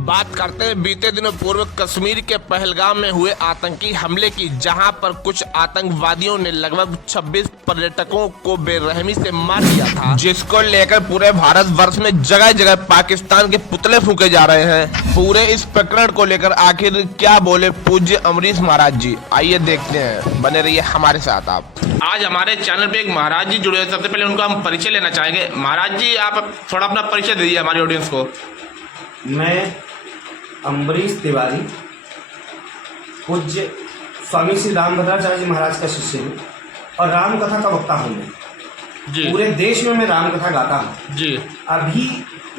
बात करते हैं बीते दिनों पूर्व कश्मीर के पहलगाम में हुए आतंकी हमले की, जहां पर कुछ आतंकवादियों ने लगभग 26 पर्यटकों को बेरहमी से मार दिया था, जिसको लेकर पूरे भारत वर्ष में जगह जगह पाकिस्तान के पुतले फूके जा रहे हैं। पूरे इस प्रकरण को लेकर आखिर क्या बोले पूज्य अमरीश महाराज जी, आइए देखते हैं, बने रहिए हमारे साथ। आप आज हमारे चैनल पे एक महाराज जी जुड़े हैं। सबसे पहले उनका हम परिचय लेना चाहेंगे। महाराज जी, आप थोड़ा अपना परिचय दीजिए हमारी ऑडियंस को। मैं अमरीश तिवारी पूज्य स्वामी श्री रामभद्राचार्य जी महाराज का शिष्य हूँ और राम कथा का वक्ता हूँ मैं जी। पूरे देश में मैं राम कथा गाता हूँ जी। अभी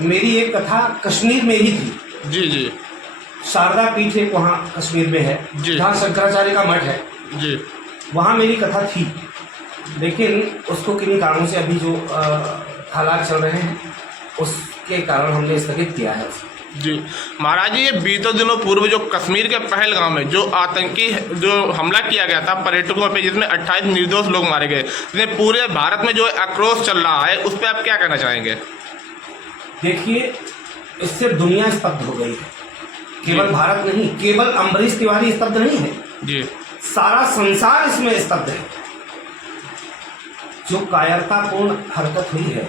मेरी एक कथा कश्मीर में ही थी जी जी। शारदा पीठ एक वहाँ कश्मीर में है जहाँ शंकराचार्य का मठ है जी, वहाँ मेरी कथा थी, लेकिन उसको किन्हीं कारणों से अभी जो हालात चल रहे हैं उसके कारण हमने स्थगित किया है जी। महाराज जी, ये बीते दिनों पूर्व जो कश्मीर के पहलगाम में जो आतंकी जो हमला किया गया था पर्यटकों पे, जिसमें 28 निर्दोष लोग मारे गए, जिसमें पूरे भारत में जो आक्रोश चल रहा है, उस पर आप क्या कहना चाहेंगे? देखिए, इससे दुनिया स्तब्ध हो गई है। केवल भारत नहीं, केवल अमरीश तिवारी स्तब्ध नहीं है जी, सारा संसार इसमें स्तब्ध है। जो कायरतापूर्ण हरकत हुई है,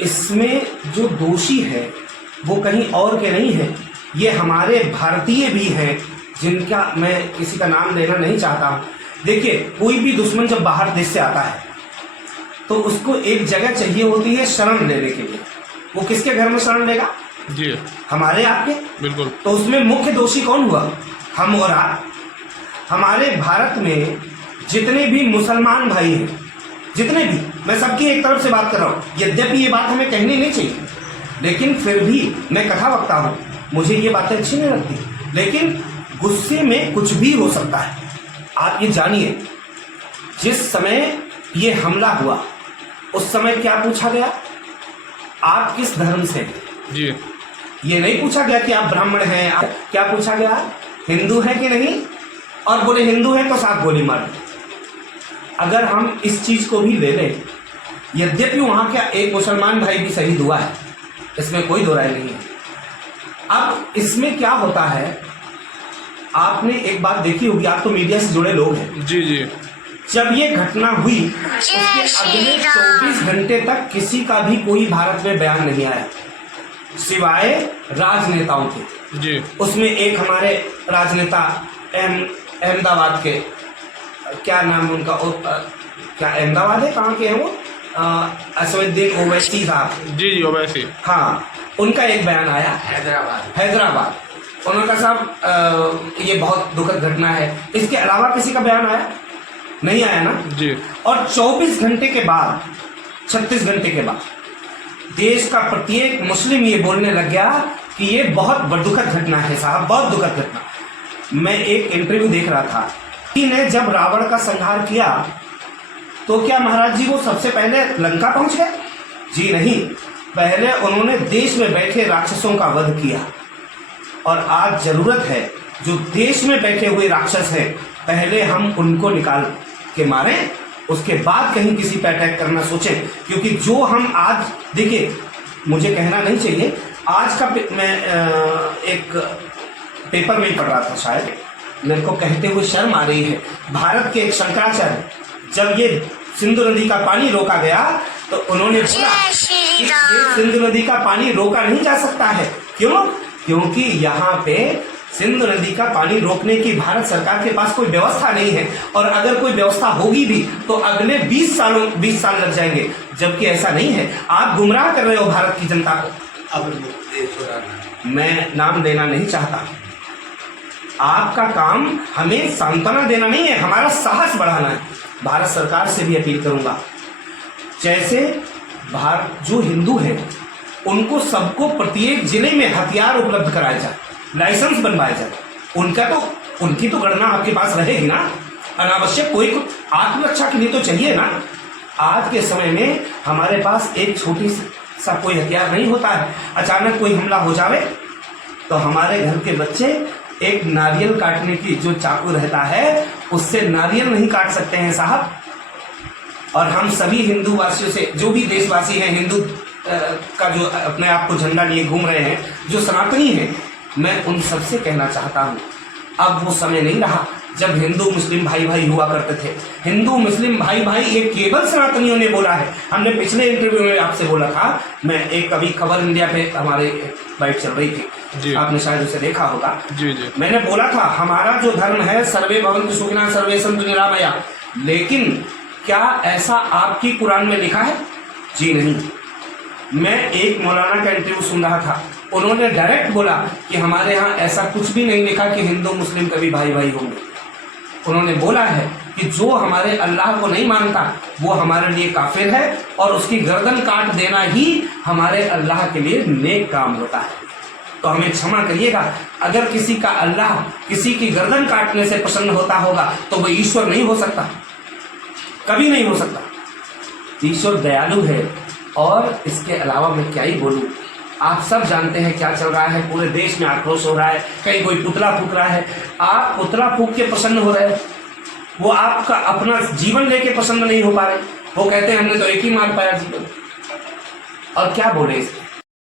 इसमें जो दोषी है वो कहीं और के नहीं है, ये हमारे भारतीय भी हैं, जिनका मैं किसी का नाम लेना नहीं चाहता। देखिए, कोई भी दुश्मन जब बाहर देश से आता है तो उसको एक जगह चाहिए होती है शरण लेने के लिए। वो किसके घर में शरण लेगा जी? हमारे आपके। बिल्कुल। तो उसमें मुख्य दोषी कौन हुआ? हम और आप। हमारे भारत में जितने भी मुसलमान भाई हैं, जितने भी, मैं सबकी एक तरफ से बात कर रहा हूँ, यद्यपि ये बात हमें कहनी नहीं चाहिए, लेकिन फिर भी मैं कथा वक्ता हूँ, मुझे ये बातें अच्छी नहीं लगती, लेकिन गुस्से में कुछ भी हो सकता है। आप ये जानिए, जिस समय ये हमला हुआ उस समय क्या पूछा गया? आप किस धर्म से जी? ये नहीं पूछा गया कि आप ब्राह्मण हैं। क्या पूछा गया? हिंदू है कि नहीं? और बोले हिंदू है तो 7 गोली मार। अगर हम इस चीज को भी ले लें, यद्यपि वहां का एक मुसलमान भाई भी शहीद हुआ है, इसमें कोई दो राय नहीं है। अब इसमें क्या होता है, आपने एक बात देखी होगी, आप तो मीडिया से जुड़े लोग हैं जी जी। जब ये घटना हुई उसके अगले 24 घंटे तक किसी का भी कोई भारत में बयान नहीं आया, सिवाय राजनेताओं के जी। उसमें एक हमारे राजनेता अहमदाबाद के, क्या नाम उनका, क्या अहमदाबाद है, कहाँ के हैं वो, असदुद्दीन ओवैसी साहब जी जी, ओवैसी, हाँ, उनका एक बयान आया, हैदराबाद। उन्होंने कहा साहब ये बहुत दुखद घटना है। इसके अलावा किसी का बयान आया? नहीं आया ना जी। और 24 घंटे के बाद, 36 घंटे के बाद देश का प्रत्येक मुस्लिम ये बोलने लग गया कि ये बहुत दुखद घटना है साहब, बहुत दुखद घटना। मैं एक इंटरव्यू देख रहा था कि ने जब रावण का संहार किया तो क्या महाराज जी वो सबसे पहले लंका पहुंच गए? जी नहीं, पहले उन्होंने देश में बैठे राक्षसों का वध किया। और आज जरूरत है, जो देश में बैठे हुए राक्षस हैं, पहले हम उनको निकाल के मारें, उसके बाद कहीं किसी पे अटैक करना सोचें। क्योंकि जो हम आज, देखिए, मुझे कहना नहीं चाहिए, आज का मैं एक पेपर में ही पढ़ रहा था, शायद मेरे को कहते हुए शर्म आ रही है, भारत के एक शंकराचार्य, जब ये सिंधु नदी का पानी रोका गया तो उन्होंने बोला कि ये सिंधु नदी का पानी रोका नहीं जा सकता है। क्यों? क्योंकि यहाँ पे सिंधु नदी का पानी रोकने की भारत सरकार के पास कोई व्यवस्था नहीं है, और अगर कोई व्यवस्था होगी भी तो अगले 20 साल लग जाएंगे, जबकि ऐसा नहीं है। आप गुमराह कर रहे हो भारत की जनता को। अब मैं नाम देना नहीं चाहता, आपका काम हमें सांत्वना देना नहीं है, हमारा साहस बढ़ाना है। भारत सरकार से भी अपील करूंगा, जैसे भारत जो हिंदू हैं उनको सबको प्रत्येक जिले में हथियार उपलब्ध कराया जाए, लाइसेंस बनवाया जाए। उनकी तो गणना आपके पास रहेगी ना, अनावश्यक कोई आत्मरक्षा के लिए तो चाहिए ना। आज के समय में हमारे पास एक छोटी सा कोई हथियार नहीं होता है, अचानक कोई हमला हो जावे तो हमारे घर के बच्चे एक नारियल काटने की जो चाकू रहता है उससे नारियल नहीं काट सकते हैं साहब। और हम सभी हिंदू वासियों से, जो भी देशवासी हैं, हिंदू का जो अपने आप को झंडा लिए घूम रहे हैं, जो सनातनी हैं, मैं उन सबसे कहना चाहता हूँ, अब वो समय नहीं रहा जब हिंदू मुस्लिम भाई भाई हुआ करते थे। हिंदू मुस्लिम भाई भाई ये केवल सनातनियों ने बोला है। हमने पिछले इंटरव्यू में आपसे बोला था, मैं एक कभी खबर इंडिया पे हमारे बाइट चल रही थी, आपने शायद उसे देखा होगा। जी जी। मैंने बोला था हमारा जो धर्म है सर्वे भवन्तु सुखिनः सर्वे सन्तु निरामया, लेकिन क्या ऐसा आपकी कुरान में लिखा है? जी नहीं। मैं एक मौलाना का इंटरव्यू सुन रहा था, उन्होंने डायरेक्ट बोला कि हमारे यहाँ ऐसा कुछ भी नहीं लिखा कि हिंदू मुस्लिम कभी भाई भाई होंगे। उन्होंने बोला है कि जो हमारे अल्लाह को नहीं मानता वो हमारे लिए काफिर है और उसकी गर्दन काट देना ही हमारे अल्लाह के लिए नेक काम होता है। तो हमें क्षमा करिएगा, अगर किसी का अल्लाह किसी की गर्दन काटने से प्रसन्न होता होगा तो वो ईश्वर नहीं हो सकता, कभी नहीं हो सकता। ईश्वर दयालु है। और इसके अलावा मैं क्या ही बोलूं, आप सब जानते हैं क्या चल रहा है, पूरे देश में आक्रोश हो रहा है, कहीं कोई पुतला फूक रहा है। आप पुतला फूक के प्रसन्न हो रहे हैं, वो आपका अपना जीवन लेके प्रसन्न नहीं हो पा रहे। वो कहते हैं हमने तो एक ही मार पाया जीवन, और क्या बोले इसमें।